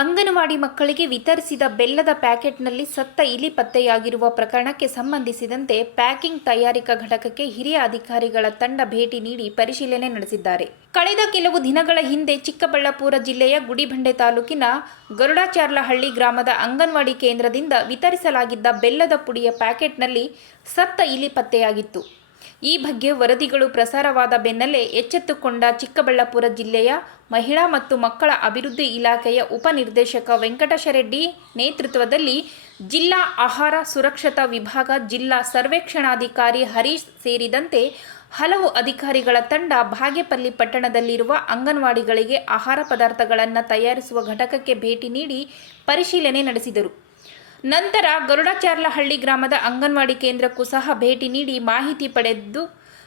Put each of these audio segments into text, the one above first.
ಅಂಗನವಾಡಿ ಮಕ್ಕಳಿಗೆ ವಿತರಿಸಿದ ಬೆಲ್ಲದ ಪ್ಯಾಕೆಟ್ನಲ್ಲಿ ಸತ್ತ ಇಲಿ ಪತ್ತೆಯಾಗಿರುವ ಪ್ರಕರಣಕ್ಕೆ ಸಂಬಂಧಿಸಿದಂತೆ ಪ್ಯಾಕಿಂಗ್ ತಯಾರಿಕಾ ಘಟಕಕ್ಕೆ ಹಿರಿಯ ಅಧಿಕಾರಿಗಳ ತಂಡ ಭೇಟಿ ನೀಡಿ ಪರಿಶೀಲನೆ ನಡೆಸಿದ್ದಾರೆ. ಕಳೆದ ಕೆಲವು ದಿನಗಳ ಹಿಂದೆ ಚಿಕ್ಕಬಳ್ಳಾಪುರ ಜಿಲ್ಲೆಯ ಗುಡಿಬಂಡೆ ತಾಲೂಕಿನ ಗರುಡಾಚಾರ್ಲಹಳ್ಳಿ ಗ್ರಾಮದ ಅಂಗನವಾಡಿ ಕೇಂದ್ರದಿಂದ ವಿತರಿಸಲಾಗಿದ್ದ ಬೆಲ್ಲದ ಪುಡಿಯ ಪ್ಯಾಕೆಟ್ನಲ್ಲಿ ಸತ್ತ ಇಲಿ ಪತ್ತೆಯಾಗಿತ್ತು. ಈ ಬಗ್ಗೆ ವರದಿಗಳು ಪ್ರಸಾರವಾದ ಬೆನ್ನಲ್ಲೇ ಎಚ್ಚೆತ್ತುಕೊಂಡ ಚಿಕ್ಕಬಳ್ಳಾಪುರ ಜಿಲ್ಲೆಯ ಮಹಿಳಾ ಮತ್ತು ಮಕ್ಕಳ ಅಭಿವೃದ್ಧಿ ಇಲಾಖೆಯ ಉಪನಿರ್ದೇಶಕ ವೆಂಕಟೇಶರೆಡ್ಡಿ ನೇತೃತ್ವದಲ್ಲಿ ಜಿಲ್ಲಾ ಆಹಾರ ಸುರಕ್ಷತಾ ವಿಭಾಗ, ಜಿಲ್ಲಾ ಸರ್ವೇಕ್ಷಣಾಧಿಕಾರಿ ಹರೀಶ್ ಸೇರಿದಂತೆ ಹಲವು ಅಧಿಕಾರಿಗಳ ತಂಡ ಬಾಗೇಪಲ್ಲಿ ಪಟ್ಟಣದಲ್ಲಿರುವ ಅಂಗನವಾಡಿಗಳಿಗೆ ಆಹಾರ ಪದಾರ್ಥಗಳನ್ನು ತಯಾರಿಸುವ ಘಟಕಕ್ಕೆ ಭೇಟಿ ನೀಡಿ ಪರಿಶೀಲನೆ ನಡೆಸಿದರು. ನಂತರ ಗರುಡಚಾರ್ಲಹಳ್ಳಿ ಗ್ರಾಮದ ಅಂಗನವಾಡಿ ಕೇಂದ್ರಕ್ಕೂ ಸಹ ಭೇಟಿ ನೀಡಿ ಮಾಹಿತಿ ಪಡೆದು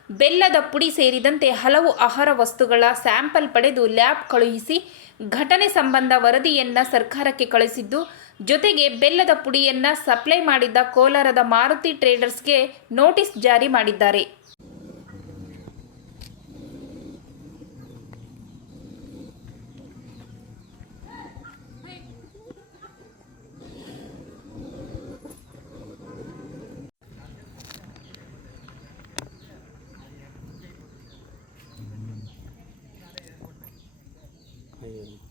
ಬೆಲ್ಲದ ಪುಡಿ ಸೇರಿದಂತೆ ಹಲವು ಆಹಾರ ವಸ್ತುಗಳ ಸ್ಯಾಂಪಲ್ ಪಡೆದು ಲ್ಯಾಬ್ ಕಳುಹಿಸಿ ಘಟನೆ ಸಂಬಂಧ ವರದಿಯನ್ನ ಸರ್ಕಾರಕ್ಕೆ ಕಳುಹಿಸಿದ್ದು ಜೊತೆಗೆ ಬೆಲ್ಲದ ಪುಡಿಯನ್ನ ಸಪ್ಲೈ ಮಾಡಿದ್ದ ಕೋಲಾರದ ಮಾರುತಿ ಟ್ರೇಡರ್ಸ್ಗೆ ನೋಟಿಸ್ ಜಾರಿ ಮಾಡಿದ್ದಾರೆ. Ayun.